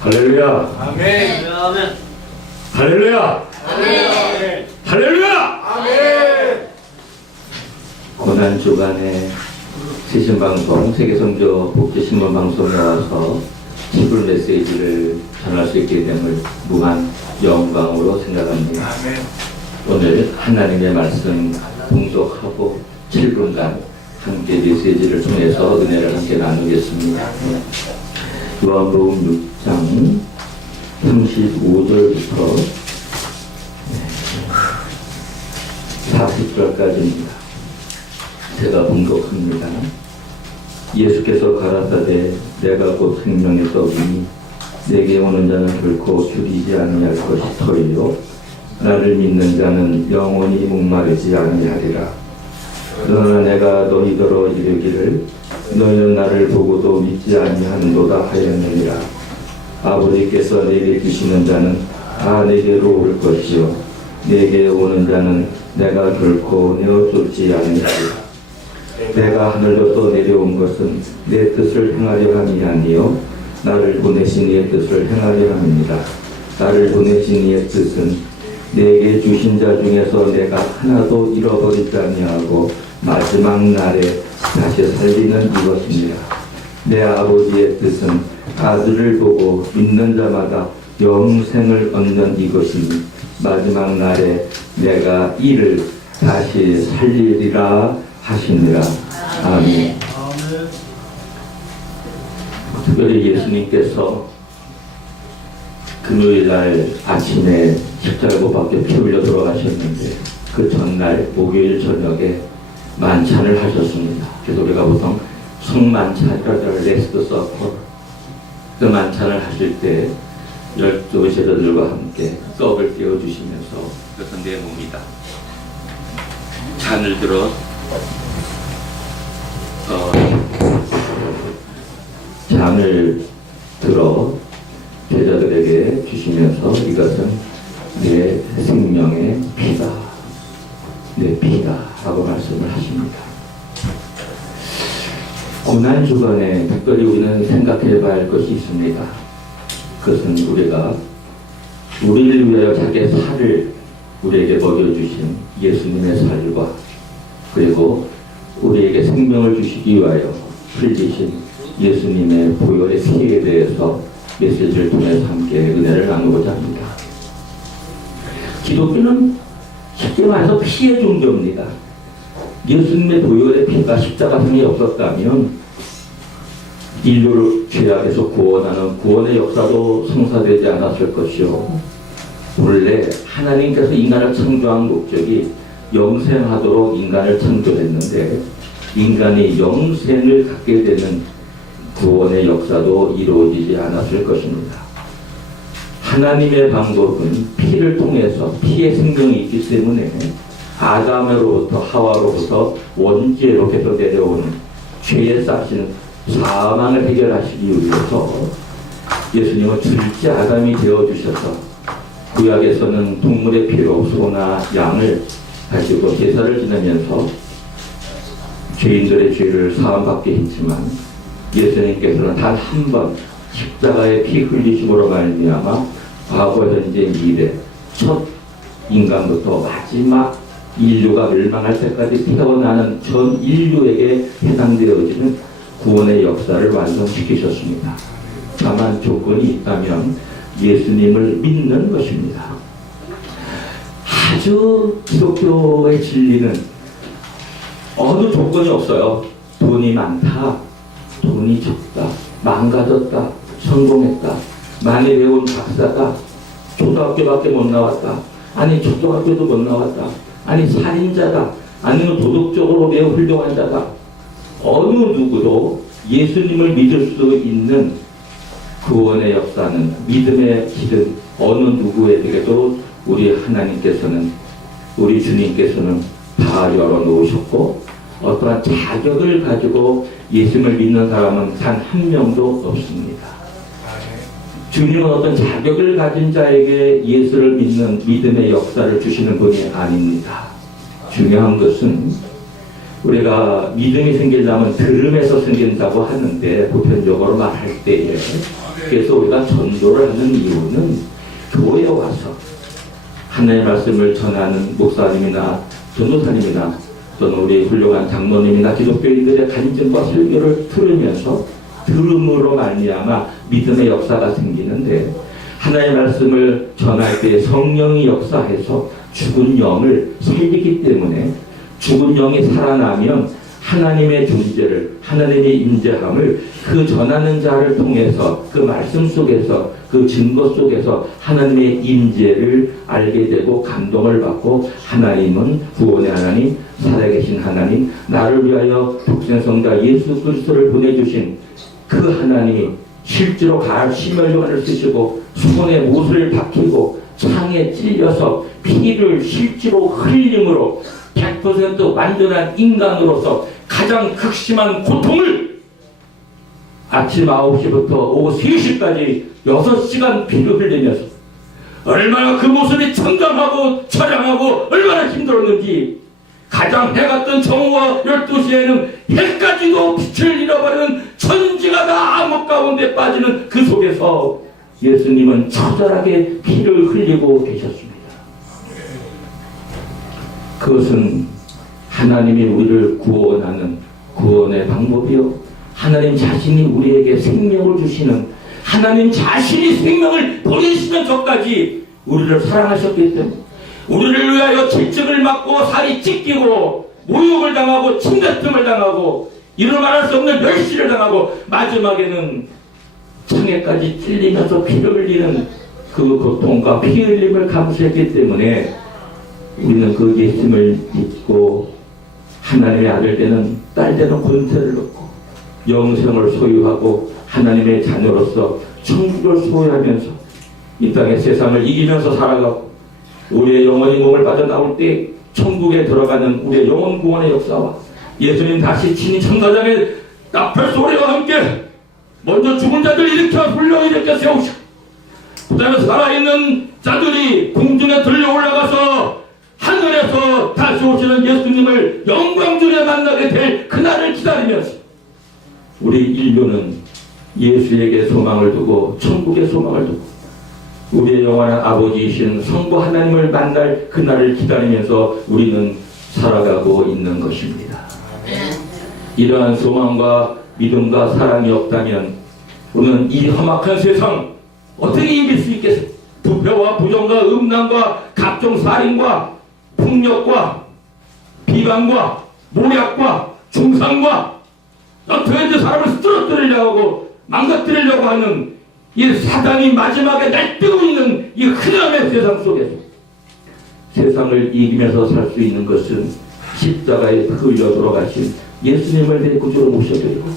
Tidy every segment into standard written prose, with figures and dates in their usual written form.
할렐루야. 아멘. 아멘. 할렐루야. 아멘. 할렐루야. 아멘. 고난 주간에 시신방송 세계성교 복지신문 방송에 와서 시불 메시지를 전할 수 있게 됨을 무한 영광으로 생각합니다. 아멘. 오늘 하나님의 말씀 봉독하고 7분간 함께 메시지를 통해서 은혜를 함께 나누겠습니다. 요한복음 6장 35절부터 40절까지입니다. 제가 봉독합니다. 예수께서 가라사대 내가 곧 생명의 떡이니 내게 오는 자는 결코 줄이지 아니할 것이 터이요 나를 믿는 자는 영원히 목마르지 아니하리라. 그러나 내가 너희더러 이르기를 너희는 나를 보고도 믿지 아니하는도다 하였느니라. 아버지께서 내게 주시는 자는 다 내게로 올 것이요 내게 오는 자는 내가 결코 내어 쫓지 아니하리라. 내가 하늘로서 내려온 것은 내 뜻을 행하려 함이 아니요 나를 보내신 이의 뜻을 행하려 함입니다. 나를 보내신 이의 뜻은 내게 주신 자 중에서 내가 하나도 잃어버리지 아니하고 마지막 날에 다시 살리는 이것입니다. 내 아버지의 뜻은 아들을 보고 믿는 자마다 영생을 얻는 이것이니 마지막 날에 내가 이를 다시 살리리라 하시니라. 아멘. 특별히 예수님께서 금요일날 아침에 십자가 못 박혀 피 흘려 돌아가셨는데 그 전날 목요일 저녁에 만찬을 하셨습니다. 그래서 우리가 보통 성만찬이라고 레스트 서커 그 만찬을 하실 때 12 제자들과 함께 떡을 떼어주시면서 그것은 내 몸이다. 잔을 들어 잔을 들어 제자들에게 주시면서 이것은 내 생명의 피다. 내 피다. 라고 말씀을 하십니다. 고난 주간에 특별히 우리는 생각해 봐야 할 것이 있습니다. 그것은 우리가 우리를 위하여 자기의 살을 우리에게 먹여주신 예수님의 살과 그리고 우리에게 생명을 주시기 위하여 흘리신 예수님의 보혈의 피에 대해서 메시지를 통해서 함께 은혜를 나누고자 합니다. 기독교는 쉽게 말해서 피의 종교입니다. 예수님의 보혈의 피가 십자가상에 없었다면 인류를 죄악에서 구원하는 구원의 역사도 성사되지 않았을 것이요. 본래 하나님께서 인간을 창조한 목적이 영생하도록 인간을 창조했는데 인간이 영생을 갖게 되는 구원의 역사도 이루어지지 않았을 것입니다. 하나님의 방법은 피를 통해서 피의 생명이 있기 때문에 아담으로부터 하와로부터 원죄로 계속 내려오는 죄의 싹시는 사망을 해결하시기 위해서 예수님은 둘째 아담이 되어주셔서 구약에서는 동물의 피로 소나 양을 가지고 제사를 지내면서 죄인들의 죄를 사함받게 했지만 예수님께서는 단 한 번 십자가의 피 흘리심으로 말미암아 과거 현재 미래 첫 인간부터 마지막 인류가 멸망할 때까지 태어나는 전 인류에게 해당되어지는 구원의 역사를 완성시키셨습니다. 다만 조건이 있다면 예수님을 믿는 것입니다. 아주 기독교의 진리는 어느 조건이 없어요. 돈이 많다, 돈이 적다, 망가졌다, 성공했다, 많이 배운 박사다, 초등학교밖에 못 나왔다, 아니 초등학교도 못 나왔다, 아니 살인자다, 아니면 도덕적으로 매우 훌륭한 자다. 어느 누구도 예수님을 믿을 수 있는 구원의 역사는 믿음의 길은 어느 누구에게도 우리 하나님께서는 우리 주님께서는 다 열어놓으셨고 어떠한 자격을 가지고 예수님을 믿는 사람은 단 한 명도 없습니다. 주님은 어떤 자격을 가진 자에게 예수를 믿는 믿음의 역사를 주시는 분이 아닙니다. 중요한 것은 우리가 믿음이 생기려면 들음에서 생긴다고 하는데 보편적으로 말할 때에 그래서 우리가 전도를 하는 이유는 교회에 와서 하나님의 말씀을 전하는 목사님이나 전도사님이나 또는 우리 훌륭한 장로님이나 기독교인들의 간증과 설교를 들으면서 들음으로 말미암아 믿음의 역사가 생기는데, 하나님의 말씀을 전할 때 성령이 역사해서 죽은 영을 살리기 때문에 죽은 영이 살아나면 하나님의 존재를, 하나님의 임재함을 그 전하는 자를 통해서, 그 말씀 속에서, 그 증거 속에서 하나님의 임재를 알게 되고 감동을 받고, 하나님은 구원의 하나님, 살아계신 하나님, 나를 위하여 독생성자 예수 그리스도를 보내주신 그 하나님이 실제로 심혈관을 쓰시고 손에 못을 박히고 창에 찔려서 피를 실제로 흘림으로 100% 완전한 인간으로서 가장 극심한 고통을 아침 9시부터 오후 3시까지 6시간 피를 흘리면서 얼마나 그 모습이 청정하고 처량하고 얼마나 힘들었는지, 가장 해가 뜬 정오와 12시에는 해까지도 빛을 잃어버리는 천지가 다 암흑 가운데 빠지는 그 속에서 예수님은 처절하게 피를 흘리고 계셨습니다. 그것은 하나님이 우리를 구원하는 구원의 방법이요, 하나님 자신이 우리에게 생명을 주시는, 하나님 자신이 생명을 버리시는 것까지 우리를 사랑하셨기 때문에, 우리를 위하여 질증을 맞고 살이 찢기고 모욕을 당하고 침뱉음을 당하고 이루 말할 수 없는 멸시를 당하고 마지막에는 창에까지 찔리면서 피를 흘리는 그 고통과 피 흘림을 감수했기 때문에 우리는 그 예수님을 믿고 하나님의 아들 되는 딸 되는 권세를 얻고 영생을 소유하고 하나님의 자녀로서 천국을 소유하면서 이 땅의 세상을 이기면서 살아가고, 우리의 영혼이 몸을 빠져나올 때 천국에 들어가는 우리의 영혼 구원의 역사와 예수님 다시 친히 천사장의 나팔 소리와 함께 먼저 죽은 자들 일으켜 불러일으켜 세우시고, 그 다음에 살아있는 자들이 공중에 들려 올라가서 하늘에서 다시 오시는 예수님을 영광중에 만나게 될 그날을 기다리면서 우리 인류는 예수에게 소망을 두고 천국에 소망을 두고 우리의 영원한 아버지이신 성부 하나님을 만날 그날을 기다리면서 우리는 살아가고 있는 것입니다. 이러한 소망과 믿음과 사랑이 없다면 우리는 이 험악한 세상 어떻게 이길 수 있겠습니까? 부패와 부정과 음란과 각종 살인과 폭력과 비방과 모략과 중상과 어떻게든 사람을 쓰러뜨리려고 하고 망가뜨리려고 하는 이 사단이 마지막에 날뛰고 있는 이 흔함의 세상 속에서 세상을 이기면서 살 수 있는 것은 십자가에 흘려 돌아가신 예수님을 내 구주로 모셔드리고,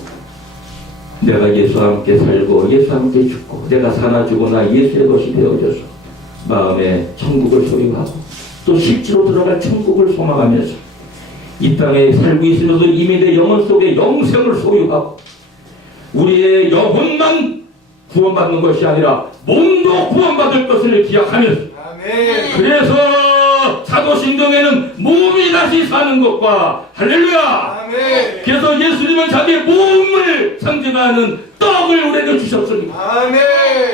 내가 예수와 함께 살고 예수와 함께 죽고 내가 사나 죽으나 예수의 것이 되어져서 마음에 천국을 소유하고 또 실제로 들어갈 천국을 소망하면서 이 땅에 살고 있으면서 이미 내 영혼 속에 영생을 소유하고 우리의 영혼만 구원받는 것이 아니라 몸도 구원받을 것을 기약하면서, 그래서 사도신경에는 몸이 다시 사는 것과 할렐루야, 그래서 예수님은 자기 몸을 상징하는 떡을 우리에게 주셨습니다.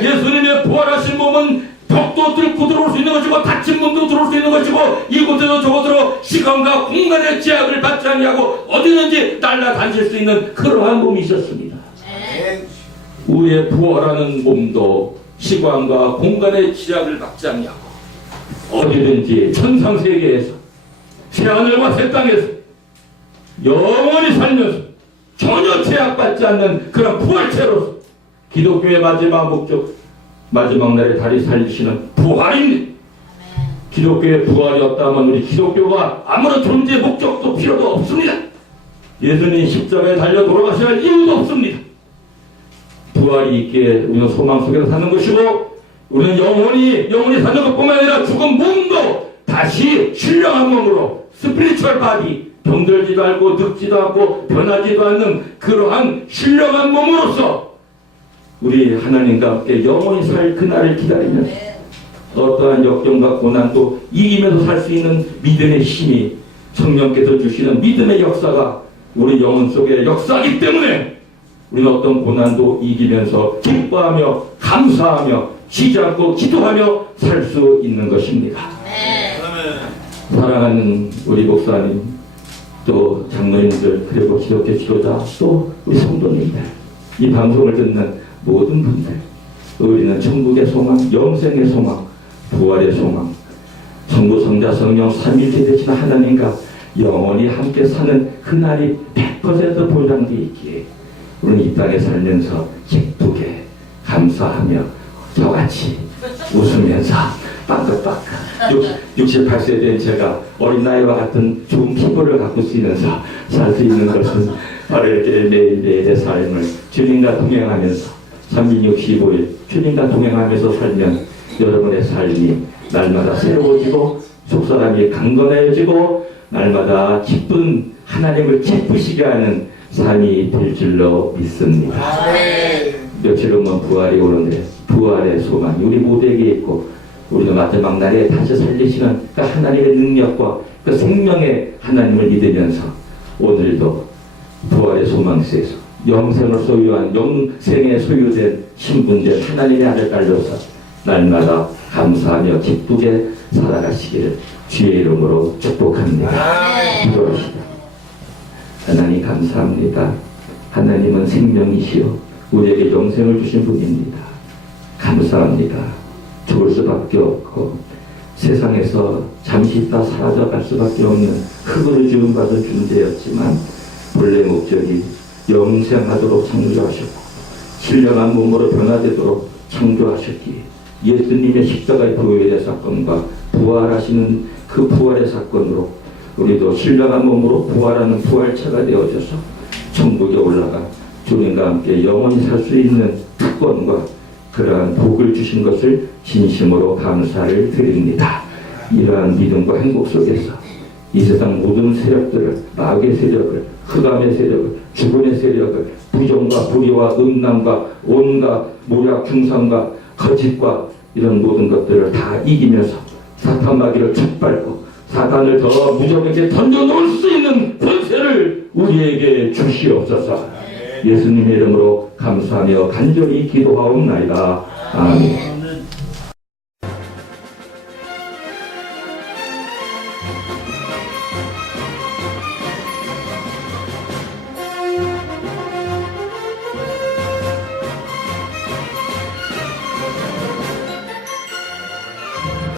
예수님의 부활하신 몸은 벽도 뚫고 들어올 수 있는 것이고 닫힌 문도 들어올 수 있는 것이고 이곳에서 저곳으로 시간과 공간의 제약을 받지 아니하고 어디든지 날아다닐 수 있는 그러한 몸이 있었습니다. 우리의 부활하는 몸도 시간과 공간의 제약을 받지 아니하고 어디든지 천상세계에서 새하늘과 새 땅에서 영원히 살면서 전혀 제약받지 않는 그런 부활체로서 기독교의 마지막 목적, 마지막 날에 다시 살리시는 부활입니다. 기독교의 부활이 없다면 우리 기독교가 아무런 존재 목적도 필요도 없습니다. 예수님이 십자가에 달려 돌아가셔야 할 이유도 없습니다. 부활이 있기에 우리는 소망 속에서 사는 것이고, 우리는 영원히 사는 것뿐만 아니라 죽은 몸도 다시 신령한 몸으로 스피리추얼 바디, 병들지도 않고 늙지도 않고 변하지도 않는 그러한 신령한 몸으로서 우리 하나님과 함께 영원히 살 그날을 기다리면서 어떠한 역경과 고난도 이기면서 살 수 있는 믿음의 힘이, 성령께서 주시는 믿음의 역사가 우리 영혼 속에 역사하기 때문에 우리는 어떤 고난도 이기면서 기뻐하며 감사하며 쉬지 않고 기도하며 살 수 있는 것입니다. 사랑하는 우리 목사님, 또 장로님들, 그리고 기독교 지도자, 또 우리 성도님들, 이 방송을 듣는 모든 분들, 우리는 천국의 소망, 영생의 소망, 부활의 소망, 성부, 성자, 성령 삼위일체 되신 하나님과 영원히 함께 사는 그날이 100% 보장되어 있기에 우리는 이 땅에 살면서 기쁘게 감사하며 저같이 웃으면서 빵긋빵긋 68세 된 제가 어린 나이와 같은 좋은 피부를 갖고 쓰면서 살 수 있는 것은 바로 이렇게 매일매일의 삶을 주님과 동행하면서 365일 주님과 동행하면서 살면 여러분의 삶이 날마다 새로워지고 속사람이 강건해지고 날마다 기쁜 하나님을 기쁘시게 하는 삶이 될 줄로 믿습니다. 며칠 후면 부활이 오는데 부활의 소망이 우리 모두에게 있고 우리가 마지막 날에 다시 살리시는 그 하나님의 능력과 그 생명의 하나님을 믿으면서 오늘도 부활의 소망 속에서 영생을 소유한 영생에 소유된 신분된 하나님의 아들 딸로서 날마다 감사하며 기쁘게 살아가시기를 주의 이름으로 축복합니다. 기도합시다. 하나님 감사합니다. 하나님은 생명이시요 우리에게 영생을 주신 분입니다. 감사합니다. 죽을 수밖에 없고 세상에서 잠시 있다 사라져갈 수밖에 없는 흙으로 지음받은 존재였지만 본래 목적이 영생하도록 창조하셨고 신령한 몸으로 변화되도록 창조하셨기에 예수님의 십자가의 부활의 사건과 부활하시는 그 부활의 사건으로 우리도 신령한 몸으로 부활하는 부활체가 되어져서 천국에 올라가 주님과 함께 영원히 살 수 있는 특권과 그러한 복을 주신 것을 진심으로 감사를 드립니다. 이러한 믿음과 행복 속에서 이 세상 모든 세력들을, 마귀의 세력을, 흑암의 세력을, 죽음의 세력을, 부정과 불의와 음란과 온갖 모략 중상과 거짓과 이런 모든 것들을 다 이기면서 사탄 마귀를 짓밟고 사탄을 더 무적에게 던져놓을 수 있는 권세를 우리에게 주시옵소서. 예수님의 이름으로 감사하며 간절히 기도하옵나이다. 아멘.